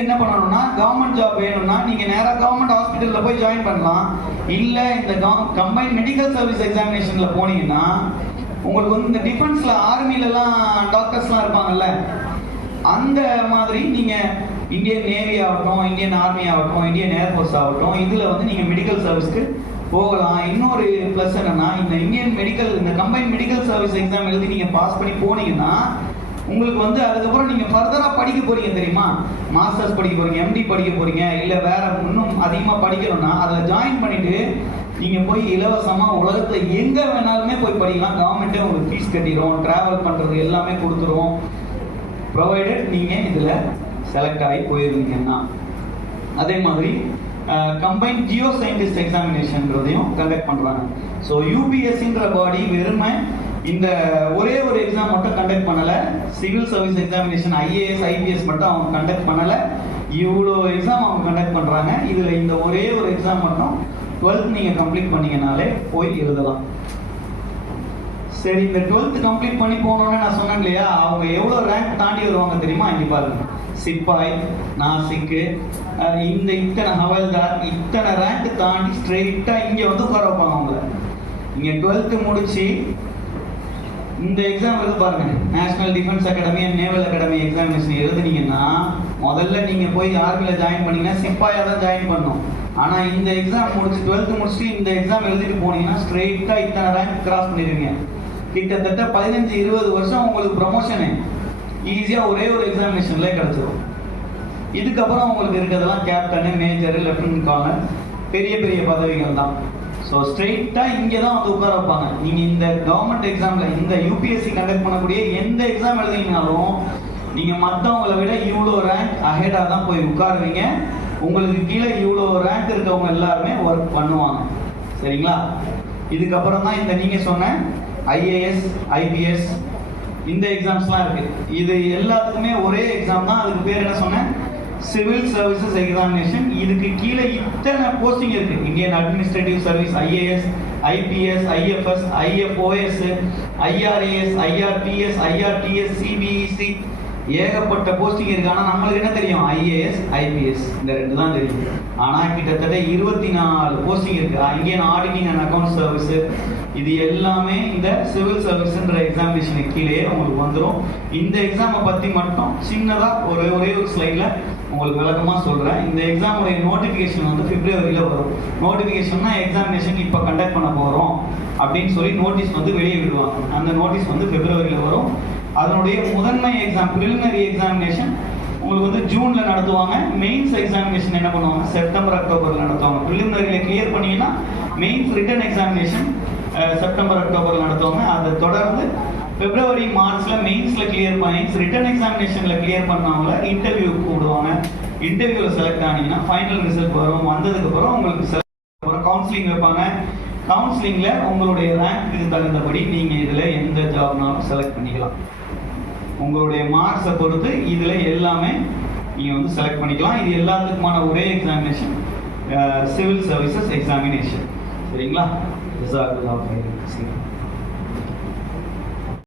என்ன பண்ணணும்னா government job வேணும்னா நீங்க நேரா கவர்மெண்ட் ஹாஸ்பிட்டல்ல போய் ஜாயின் பண்ணலாம். இல்ல இந்த கம்பைன் மெடிக்கல் சர்வீஸ் எக்ஸாமினேஷன்ல போனீங்கன்னா உங்களுக்கு வந்து இந்த டிஃபென்ஸ்ல ஆர்மில எல்லாம் டாக்டர்ஸ்லாம் இருப்பாங்கல்ல, அந்த மாதிரி நீங்க இந்தியன் நேவி ஆகட்டும், இந்தியன் ஆர்மி ஆகட்டும், இந்தியன் ஏர்ஃபோர்ஸ் ஆகட்டும், இதுல வந்து நீங்க மெடிக்கல் சர்வீஸ்க்கு போகலாம். இன்னொரு பிளஸ் என்னன்னா, இந்த கம்பைன் மெடிக்கல் சர்வீஸ் எக்ஸாம் எழுதி நீங்க பாஸ் பண்ணி போனீங்கன்னா உங்களுக்கு வந்து அதுக்கப்புறம் நீங்க ஃபர்தரா படிக்க போறீங்க தெரியுமா, மாஸ்டர்ஸ் படிக்க போறீங்க, எம்டி படிக்க போறீங்க, இல்ல வேற இன்னும் அதிகமா படிக்கணும்னா அதுல ஜாயின் பண்ணிட்டு நீங்க போய் இலவசமா உலகத்துல எங்க வேணாலுமே போய் படிக்கலாம். கவர்மெண்ட்டே உங்களுக்கு ஃபீஸ் கட்டிடும், டிராவல் பண்றது எல்லாமே கொடுத்துரும், ப்ரொவைடட் நீங்க இதுல செலக்ட் ஆகி போயிருந்தீங்கன்னா. அதே மாதிரி கம்பைன் ஜியோ சயின்டிஸ்ட் எக்ஸாமினேஷன்ன்றதையும் கண்டக்ட் பண்றாங்க. ஸோ யூபிஎஸ்சின்ற பாடி வெறுமை இந்த ஒரே ஒரு எக்ஸாம் மட்டும் கண்டக்ட் பண்ணல, civil service examination IAS IPS மட்டும் அவங்க கண்டக்ட் பண்ணல, இவ்வளோ எக்ஸாம் அவங்க கண்டக்ட் பண்றாங்க. இதுல இந்த ஒரே ஒரு எக்ஸாம் மட்டும் 12th நீங்க கம்ப்ளீட் பண்ணீங்கனாலே போய் எழுதலாம். சரி, இந்த 12th கம்ப்ளீட் பண்ணி போனோன்னு நான் சொன்னேன் இல்லையா, அவங்க எவ்வளவு ரேங்க் தாண்டி வருவாங்க தெரியுமா? இங்க பாருங்க, சிப்பாய், நாசிக்கு, இந்த இத்தனை ஹவல்தார், இத்தனை ரேங்க் தாண்டி ஸ்ட்ரெயிட்டா இங்க வந்து உட்கார வைப்பாங்க அவங்கள. இங்க 12th முடிச்சு இந்த எக்ஸாம் எழுத பாருங்க, national defence academy and naval academy examination எழுதுனீங்கன்னா முதல்ல நீங்க போய் ஆர்மில ஜாயின் பண்ணீங்கன்னா சிப்பாயா தான் ஜாயின் பண்ணணும். ஆனா இந்த எக்ஸாம் முடிச்சு 12th முடிச்சுட்டு இந்த எக்ஸாம் எழுதிட்டு போனீங்கன்னா ஸ்ட்ரெயிட்டா இத்தனை ரேங்க் கிராஸ் பண்ணிடுவீங்க. கிட்டத்தட்ட 15-20 வருஷம் உங்களுக்கு ப்ரமோஷனு ஈஸியா ஒரே ஒரு எக்ஸாமினேஷன்ல கிடைச்சிடும். இதுக்கப்புறம் உங்களுக்கு இருக்கிறதெல்லாம் கேப்டனு, மேஜர், லெப்டினன்ட் கர்னல், பெரிய பெரிய பதவிகள் தான். ஸோ ஸ்ட்ரெயிட்டா இங்கே தான் வந்து உட்கார வைப்பாங்க. நீங்க இந்த கவர்மெண்ட் எக்ஸாம்ல இந்த யூபிஎஸ்சி கண்டக்ட் பண்ணக்கூடிய எந்த எக்ஸாம் எழுதினாலும் நீங்க மற்றவங்களை விட இவ்வளோ ரேங்க் அஹெடா தான் போய் உட்காருவீங்க. உங்களுக்கு கீழே இவ்வளோ ரேங்க் இருக்கவங்க எல்லாருமே ஒர்க் பண்ணுவாங்க. சரிங்களா? இதுக்கப்புறம் தான் இந்த நீங்க சொன்ன ஐஏஎஸ் ஐபிஎஸ் இந்த எக்ஸாம்ஸ்லாம் இருக்கு. இது எல்லாத்துக்குமே ஒரே எக்ஸாம் தான். அதுக்கு பேர் என்ன சொன்னேன்? Civil services examination. இதுக்கு கீழே இத்தனை போஸ்டிங் இருக்கு. Indian administrative service, IAS, IPS, IFS, IFoS, IRAS, IRPS, IRTS, CBEC, ஏகப்பட்ட போஸ்டிங் இருக்கு. ஆனா நம்மளுக்கு என்ன தெரியும்? ஐஏஎஸ் ஐபிஎஸ் இந்த ரெண்டு தான் தெரியும். ஆனா கிட்டத்தட்ட 24 போஸ்டிங் இருக்கு. Indian auditing and account service, இது எல்லாமே இந்த சிவில் சர்வீஸ்ன்ற எக்ஸாமினேஷனுக்கு கீழே உங்களுக்கு வந்துடும். இந்த எக்ஸாமை பத்தி மட்டும் சின்னதா ஒரே ஒரு ஸ்லைட்ல உங்களுக்கு விளக்கமா சொல்றேன். இந்த எக்ஸாமுடைய நோட்டிபிகேஷன் வந்து பிப்ரவரியில வரும். நோட்டிபிகேஷன்னா எக்ஸாமினேஷன் இப்ப கண்டக்ட் பண்ண போறோம் அப்படின்னு சொல்லி நோட்டீஸ் வந்து வெளியே விடுவாங்க. அந்த நோட்டீஸ் வந்து பிப்ரவரியில வரும். அதனுடைய முதன்மை எக்ஸாம் பிரிலிமினரி எக்ஸாமினேஷன் உங்களுக்கு வந்து ஜூன்ல நடத்துவாங்க. மெயின்ஸ் எக்ஸாமினேஷன் என்ன பண்ணுவாங்க? செப்டம்பர் அக்டோபர்ல நடத்துவாங்க. பிரிலிமினரியில கிளியர் பண்ணீங்கன்னா mains return examination September October நடத்துவாங்க. அதை தொடர்ந்து பிப்ரவரி மார்ச்ல மெயின்ஸ்ல கிளியர் பண்ணி ரிட்டன் எக்ஸாமினேஷன்ல கிளியர் பண்ணவங்கள இன்டர்வியூ கூப்பிடுவாங்க. இன்டர்வியூல செலக்ட் ஆனீங்கன்னா ஃபைனல் ரிசல்ட் வரும். வந்ததுக்கு அப்புறம் உங்களுக்கு அப்புறம் கவுன்சிலிங் வைப்பாங்க. கவுன்சிலிங்ல உங்களுடைய ரேங்க்கு தகுந்தபடி நீங்க இதுல எந்த ஜாப்னாலும் செலக்ட் பண்ணிக்கலாம். உங்களுடைய மார்க்ஸை பொறுத்து இதுல எல்லாமே நீங்க வந்து செலக்ட் பண்ணிக்கலாம். இது எல்லாத்துக்குமான ஒரே எக்ஸாமினேஷன் சிவில் சர்வீசஸ் எக்ஸாமினேஷன். சரிங்களா?